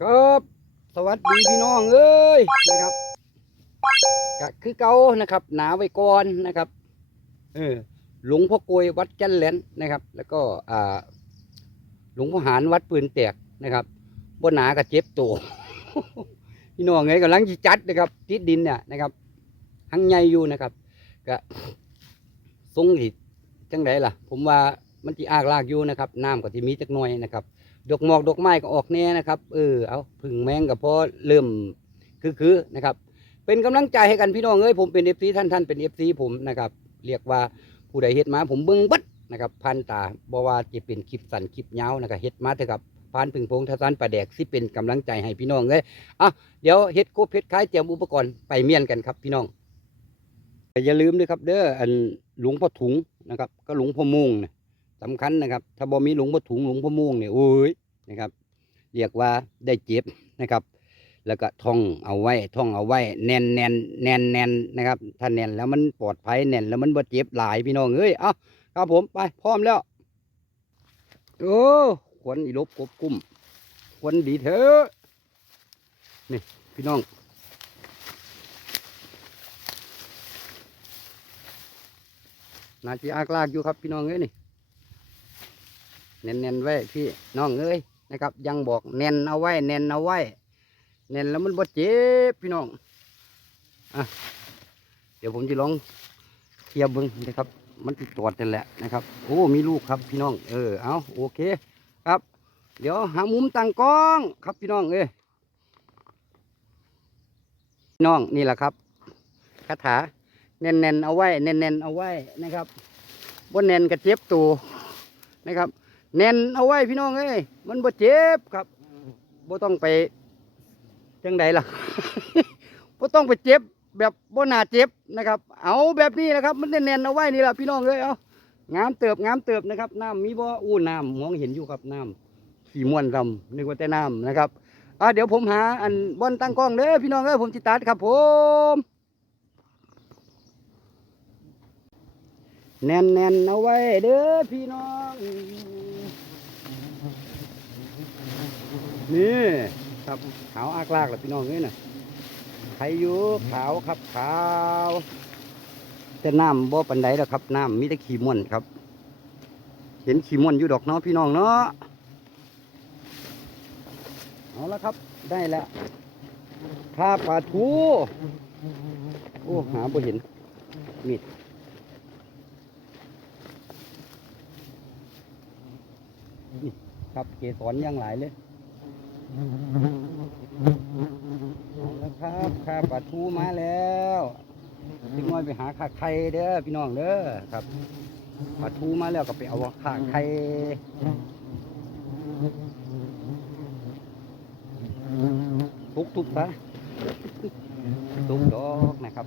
ครับสวัสดีพี่น้องเอ้ยนะครับก็คือเก่านะครับ หนาไว้ก่อนนะครับเออหลวงพ่อกลวยวัดจันแหลนนะครับ แล้วก็อ่าหลวงพ่อหารวัดปืนแตกนะครับบนหนาก็เจ็บตัวพี่น้องเอ้ยกำลังจิจัดนะครับติดดินเนี่ยนะครับหังใหญ่อยู่นะครับก็ทรงหิจังไดล่ะ ผมว่ามันจีอากลากอยู่นะครับน้ำก็ที่มีจักหน่อยนะครับ ดอกหมอกดอกไม้ก็ออกแน่นะครับ เออเอาพึ่งแมงก็พอเริ่มคือคือๆนะครับ เป็นกำลังใจให้กันพี่น้องเอ้ยผมเป็นเอฟซีท่านท่านเป็นเอฟซีผมนะครับ เรียกว่าผู้ใดเฮ็ดมาผมเบิ่งบัดนะครับพันตาบ่ว่าจะเป็นคลิปสั้นคลิปยาวนะครับเฮ็ดมาเถอะครับพานพึ่งพงทศานประแดกสิเป็นกำลังใจให้พี่น้องเอ้ยอะเดี๋ยวเฮ็ดโคบเฮ็ดคล้ายเตรียมอุปกรณ์ไปเมียนกันครับพี่น้องอย่าลืมด้วยครับเด้ออันหลวงพ่อถุงนะครับ ก็หลวงพ่อมุงนะ สำคัญนะครับ ถ้าบ่มีหลวงพ่อถุงหลวงพ่อมุงเนี่ยโอ้ยนะครับ เรียกว่าได้เจ็บนะครับ แล้วก็ท่องเอาไว้ท่องเอาไว้ แน่นแน่นแน่นแน่นนะครับ ถ้าแน่นแล้วมันปลอดภัยแน่นแล้วมันบ่เจ็บหลายพี่น้องเอ้ยเอ้าครับผมไปพร้อมแล้วโอ้ขวัญอีลบกบกุ้มขวัญดีเถอะนี่พี่น้องนาจีอากลากอยู่ครับพี่น้องเอ้ยนี่ เน้นเน้นๆไว้พี่น้องเอ้ยนะครับ ยังบอกเน้นเอาไว้เน้นเอาไว้เน้นแล้วมันบ่เจ็บพี่น้องอะเดี๋ยวผมจะลองเคลียร์เบิ้งนะครับ มันติดตรอดนั่นแหละนะครับ โอ้มีลูกครับพี่น้องเออเอาโอเคครับ เดี๋ยวหามุมตั้งกล้องครับพี่น้องเอ้ยพี่น้องนี่แหละครับคาถาเน้นเน้นๆเอาไว้เน้นเน้นๆเอาไว้นะครับบ่เน้นกระเจ็บตัวนะครับ แน่นเอาไว้พี่น้องเอ้ยมันบ่เจ็บครับบ่ต้องไปจังใดล่ะบ่ต้องไปเจ็บแบบบ่น่าเจ็บนะครับ เอาแบบนี้นะครับ มันแน่นเอาไว้นี่ล่ะพี่น้องเอ้ยเอางามเติบงามเติบนะครับ น้ำมีบ่อู้น้ำมองเห็นอยู่ครับน้ำขี่ม่วนรำนึกว่าแต่น้ำนะครับอะเดี๋ยวผมหาอันบอนตั้งกล้องเด้อพี่น้องเอ้ยผมจิตัดครับ ผม แน่นๆเอาไว้เด้อพี่น้อง นี่ครับขาวอากลากแหละพี่น้องเอ้ยน่ะใครอยู่ขาวครับขาวแต่น้ำบ่ปันใดแล้วครับน้ำมีแต่ขี้ม่วนครับ เห็นขี้ม่วนอยู่ดอกเนาะพี่น้องเนาะเอาละครับ ได้แล้วข้าปลาทูโอ้หาบ่เห็นมีดนี่ครับเกสรยังหลายเลย เอาละครับข้าปลาทูมาแล้วพี่น้อยไปหาข้าไข่เด้อพี่น้องเด้อครับปลาทูมาแล้วก็ไปเอาข้าไข่ทุกทุกซะทุกดอกนะครับ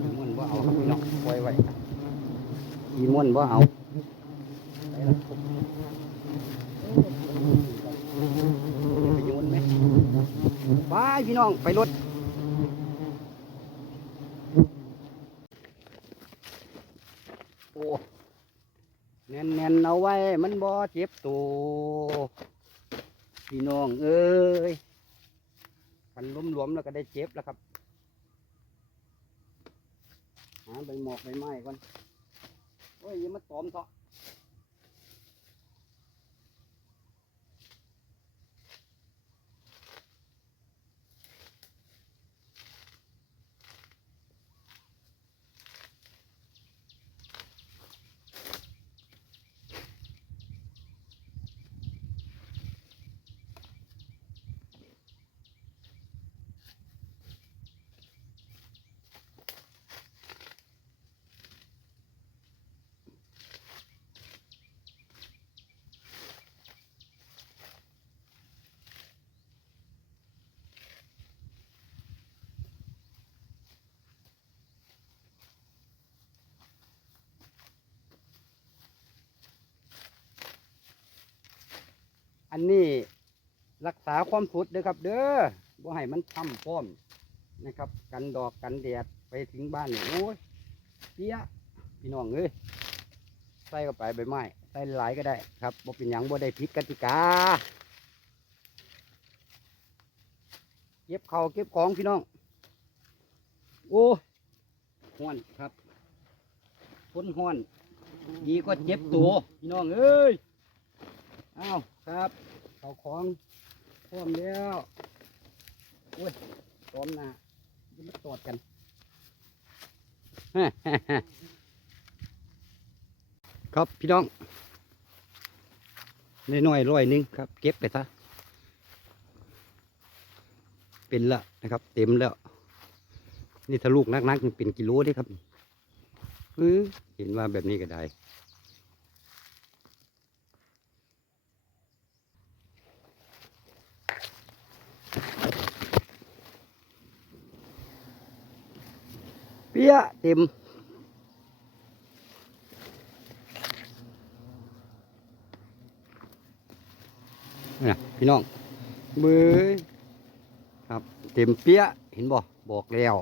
อีม่วนบ่เอาครับพี่น้องปล่อยไว้อีม่วนบ่เอา ไปละผมไปโยนไหม ไปพี่น้องไปรถโอ้แน่นแน่นๆเอาไว้ มันบ่เจ็บตัวพี่น้องเอ้ยคันล้มหลวมๆแล้วก็ได้เจ็บแล้วครับหาใบหมอกใบไม้ก่อนโอ้ยอยังมาตอมเถอะ นนี้รักษาความสดเด้อครับ เด้อบ่ให้มันช้ำพร้อมนะครับ กันดอกกันแดดไปถึงบ้านนี่โอ้ยเสียพี่น้องเอ้ยใส่เข้าไปใบไม้ใส่หลายก็ได้ครับบ่เป็นหยังบ่ได้ผิดกติกาเก็บเขาเก็บของพี่น้อง โอ้ห้อนครับพ้นห้อน ดีก็เจ็บตัวพี่น้องเอ้ยอ้าวครับ เขาของพร้อมแล้วโอ้ยพร้อมนะจะมาตอดกันครับพี่น้องน้อยๆร้อยนึงครับ เก็บไปซะเป็นละนะครับ เต็มแล้ว นี่ถ้าลูกนักๆเป็นกิโลเด้ครับเออเห็นว่าแบบนี้ก็ได้ ปี้ยเต็มนี่พี่น้องเบ้ยครับ เต็มเปี้ยเห็นบ่บอกแล้ว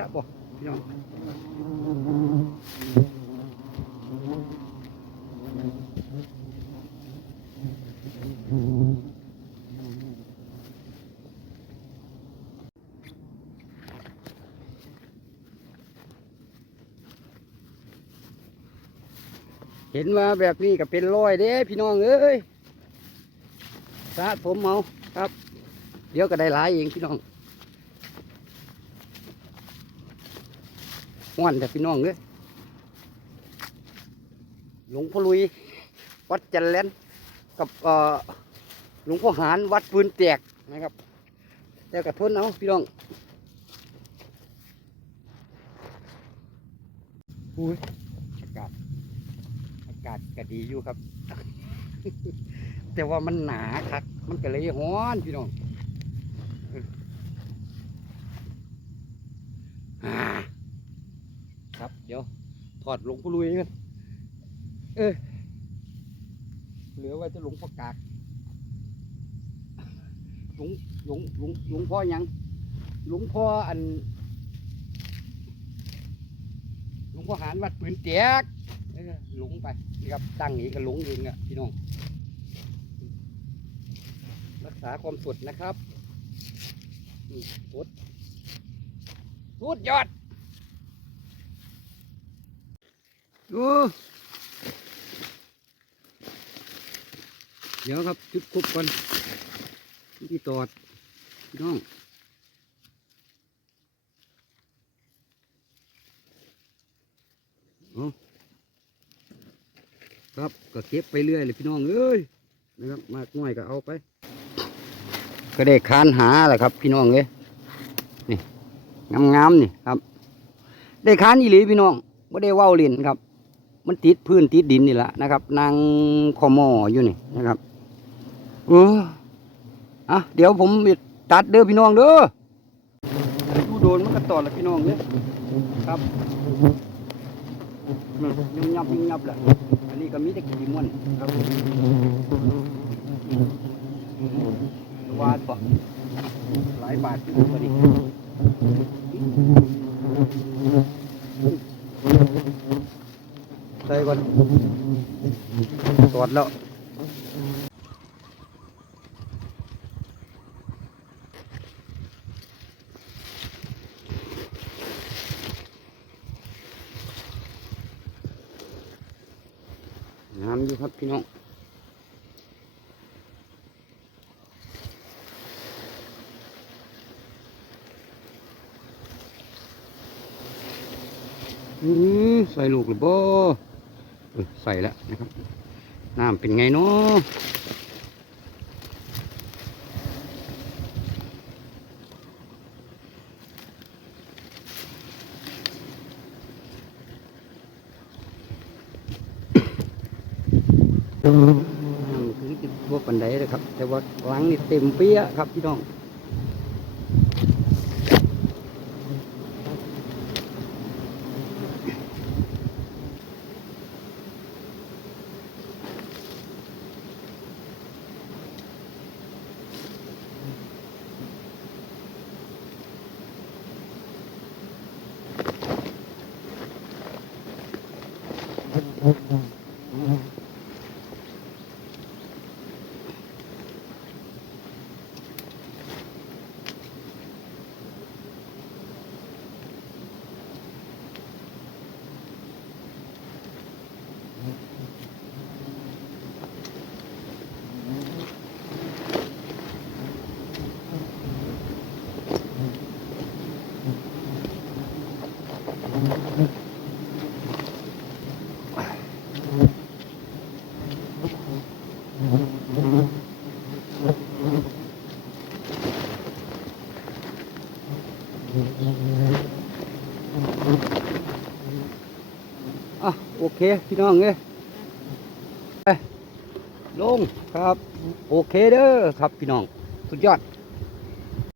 เปี้ยบ่พี่น้องเห็นว่าแบบนี้ก็เป็นร้อยเด้พี่น้องเอ้ยสาดผมเมาครับ เดี๋ยวก็ได้หลายเองพี่น้อง ห้อนแต่พี่น้องเอ้ยหลวงพ่อลุย วัดจันแลนกับเออหลวงพ่อหานวัดปืนแตกนะครับแต่กระทนเอาพี่น้องอุ้ยอากาศอากาศก็ดีอยู่ครับ แต่ว่ามันหนาคักมันก็เลยฮ้อนพี่น้องเอออ่า ครับเดี๋ยวถอดหลงพ่อลุยกันเออเหลือไว้จะหลงพ่อกากหลงหลงหลงหลงพ่อยังหลวงพ่ออันหลวงพ่อหานวัดปืนเตียกเออหลงไปนี่ครับตั้งอย่างนี้ก็หลงเองอะพี่น้อง รักษาความสดนะครับอืมสดสุดยอด โอ้เดี๋ยวครับจุดคบก่อนที่ตอดน้องเอาครับก็เก็บไปเรื่อยเลยพี่น้องเอ้ยนะครับมากน้อยก็เอาไป ก็ได้คานหาแหละครับ พี่น้องเอ้ยนี่งามๆนี่ครับ ได้คานอีหลีพี่น้องไม่ได้ว้าเลินครับ มันติดพื้นติดดินนี่แหละนะครับนางคอมออยู่นี่นะครับเอออะเดี๋ยวผมตัดเด้อพี่น้องเด้อดูโดนมันก็ตอดแล้วพี่น้องเนี่ยครับยุ่งยับยุ่งยับแหละอันนี้ก็มีแต่ขี้มันครับวาต่อหลายบาทอยู่ตัวนี้ ใส่ก่อนตอดแล้วงามอยู่ครับพี่น้องอือใส่ลูกหรือบ่เออ ใส่แล้วนะครับ น้ำเป็นไงเนาะน้ำคือจะพวกปันไดเลยครับ แต่ว่าหลังนี่เต็มเปี้ยครับพี่น้อง เคพี่น้องเอ้ยไปลงครับ โอเคเด้อครับพี่น้อง สุดยอด